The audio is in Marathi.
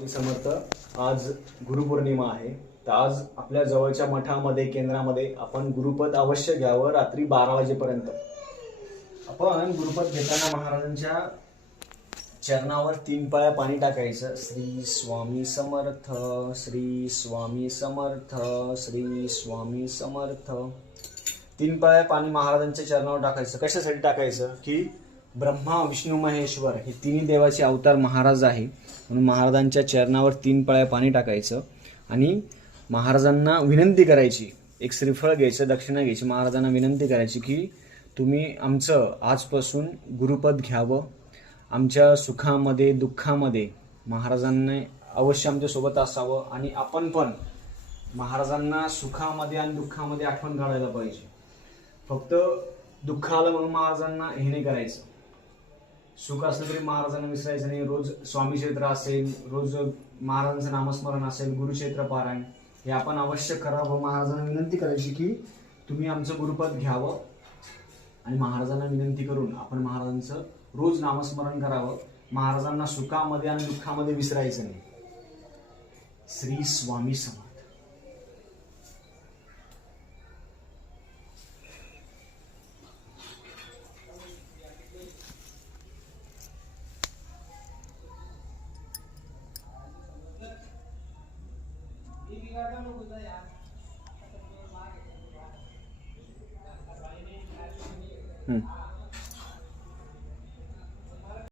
समर्थ. आज गुरुपौर्णिमा आहे. तर आज आपल्या जवळच्या मठामध्ये केंद्रामध्ये आपण गुरुपद अवश्य घ्यावं रात्री बारा वाजेपर्यंत. आपण गुरुपद घेताना महाराजांच्या चरणावर तीन पाया पाणी टाकायचं. श्री स्वामी समर्थ श्री स्वामी समर्थ श्री स्वामी समर्थ. तीन पाया पाणी महाराजांच्या चरणावर टाकायचं. कशासाठी टाकायचं? की ब्रह्मा विष्णू महेश्वर हे तिन्ही देवाचे अवतार महाराज आहे. म्हणून महाराजांच्या चरणावर तीन पळ्या पाणी टाकायचं आणि महाराजांना विनंती करायची. एक श्रीफळ घ्यायचं दक्षिणा घ्यायची. महाराजांना विनंती करायची की तुम्ही आमचं आजपासून गुरुपद घ्यावं. आमच्या सुखामध्ये दुःखामध्ये महाराजांनी अवश्य आमच्यासोबत असावं आणि आपण पण महाराजांना सुखामध्ये आणि दुःखामध्ये आठवण काढायला पाहिजे. फक्त दुःख आलं म्हणून महाराजांना हे नाही करायचं. सुख असलं तरी महाराजांना विसरायचं नाही. रोज स्वामी क्षेत्र असेल रोज महाराजांचं नामस्मरण असेल गुरुक्षेत्र पारायण हे आपण अवश्य करावं. महाराजांना विनंती करायची की तुम्ही आमचं गुरुपद घ्यावं आणि महाराजांना विनंती करून आपण महाराजांचं रोज नामस्मरण करावं. महाराजांना सुखामध्ये आणि दुःखामध्ये विसरायचं नाही. श्री स्वामी समर्थ. हम्म.